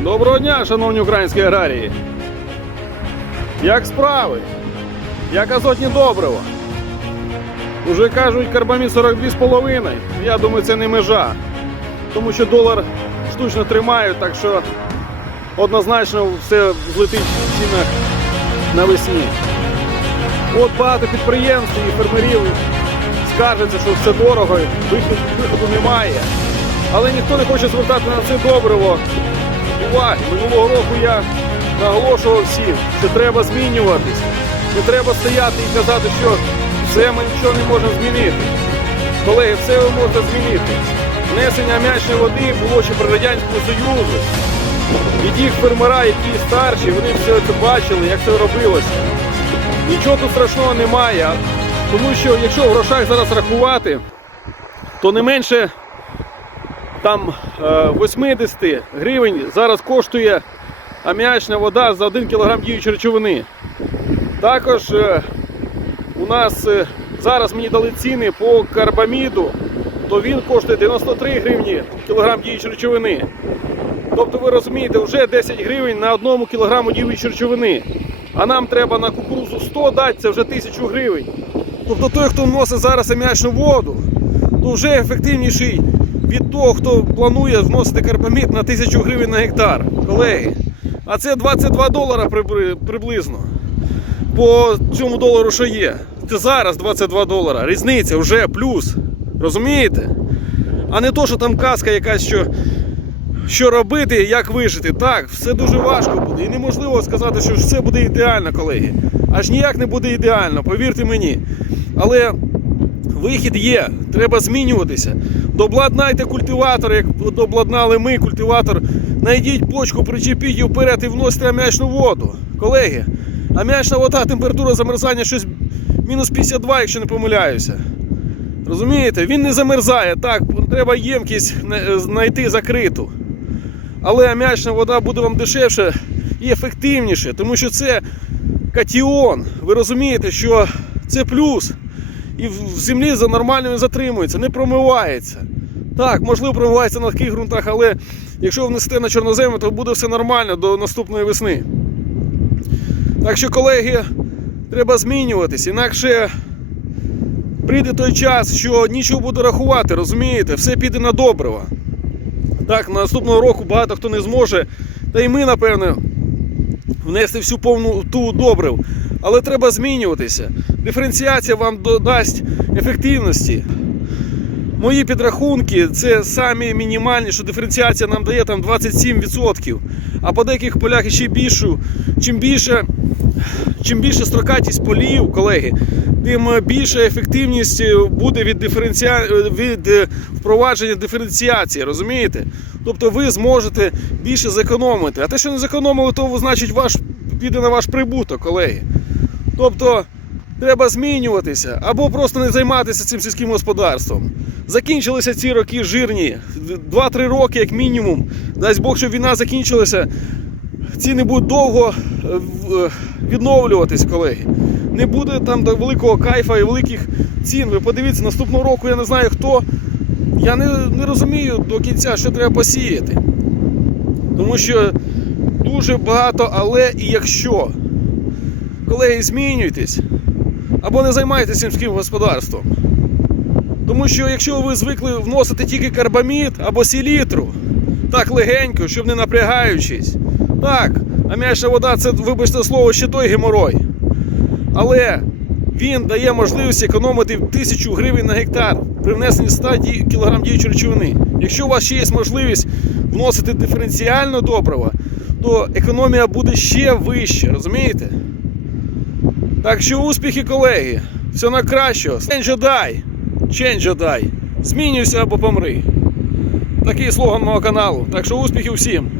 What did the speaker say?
Доброго дня, шановні українські аграрії. Як справи? Як азотні добрива? Уже кажуть, карбамід 42,5. Я думаю, це не межа. Тому що долар штучно тримають, так що однозначно все злетить в цінах навесні. От багато підприємств і фермерів скаржаться, що все дорого, виходу немає. Але ніхто не хоче звертати на це добриво уваги. Минулого року я наголошував всім, що треба змінюватись. Не треба стояти і казати, що все ми нічого не можемо змінити. Колеги, все ви можете змінити. Внесення ам'ячної води було ще при Радянському Союзу. І ті фермера, які старші, вони все це бачили, як це робилося. Нічого тут страшного немає, тому що якщо в грошах зараз рахувати, то не менше там е, 80 гривень зараз коштує аміачна вода за 1 кг діючої речовини. Також е, у нас е, зараз мені дали ціни по карбаміду, то він коштує 93 гривні кілограм діючої речовини. Тобто ви розумієте, вже 10 гривень на одному кілограму діючої речовини. А нам треба на кукурузу 100 дати, це вже 1000 гривень. Тобто той, хто вносить зараз аміачну воду, то вже ефективніший від того, хто планує вносити карбамід на 1000 гривень на гектар. Колеги. А це 22 долара приблизно. По цьому долару, що є. Це зараз 22 долара. Різниця вже плюс. Розумієте? А не то, що там казка якась, що, що робити, як вижити. Так, все дуже важко буде. І неможливо сказати, що все буде ідеально, колеги. Аж ніяк не буде ідеально, повірте мені. Але вихід є, треба змінюватися. Дообладнайте культиватор, як дообладнали ми, культиватор. Найдіть почку, причепіть і вперед і вносите аміачну воду. Колеги, аміачна вода, температура замерзання щось мінус 52, якщо не помиляюся. Розумієте, він не замерзає. Так, треба ємкість знайти закриту. Але аміачна вода буде вам дешевше і ефективніше, тому що це катіон. Ви розумієте, що це плюс. І в землі за нормально затримується, не промивається. Так, можливо, промивається на таких ґрунтах, але якщо внесете на чорноземлю, то буде все нормально до наступної весни. Так що, колеги, треба змінюватись, інакше прийде той час, що нічого буде рахувати, розумієте? Все піде на добрива. Так, наступного року багато хто не зможе, та й ми, напевно, внести всю повну ту добрив. Але треба змінюватися. Диференціація вам додасть ефективності. Мої підрахунки це самі мінімальні, що диференціація нам дає там 27%. А по деяких полях ще більшу. Чим більше, чим більше строкатість полів, колеги, тим більша ефективність буде від, диференція... від е, впровадження диференціації, розумієте? Тобто ви зможете більше зекономити. А те, що не зекономили, то значить ваш піде на ваш прибуток, колеги. Тобто треба змінюватися або просто не займатися цим сільським господарством. Закінчилися ці роки жирні, 2-3 роки як мінімум. Дасть Бог, щоб війна закінчилася. Ціни будуть довго е, е, відновлюватись, колеги. Не буде там до великого кайфа і великих цін. Ви подивіться, наступного року я не знаю хто. Я не, не розумію до кінця, що треба посіяти. Тому що дуже багато але і якщо. Колеги, змінюйтесь або не займайтеся сільським господарством. Тому що якщо ви звикли вносити тільки карбамід або селітру, так легенько, щоб не напрягаючись, так, аміачна вода це, вибачте слово, ще той геморой. Але він дає можливість економити тисячу гривень на гектар при внесенні 100 ді- кг діючої речовини. Якщо у вас ще є можливість вносити диференціально добриво, то економія буде ще вища, розумієте? Так що успіхи, колеги! Все на краще. Change or die. Change or. Змінюйся або помри. Такий слоган мого каналу. Так що успіхів всім!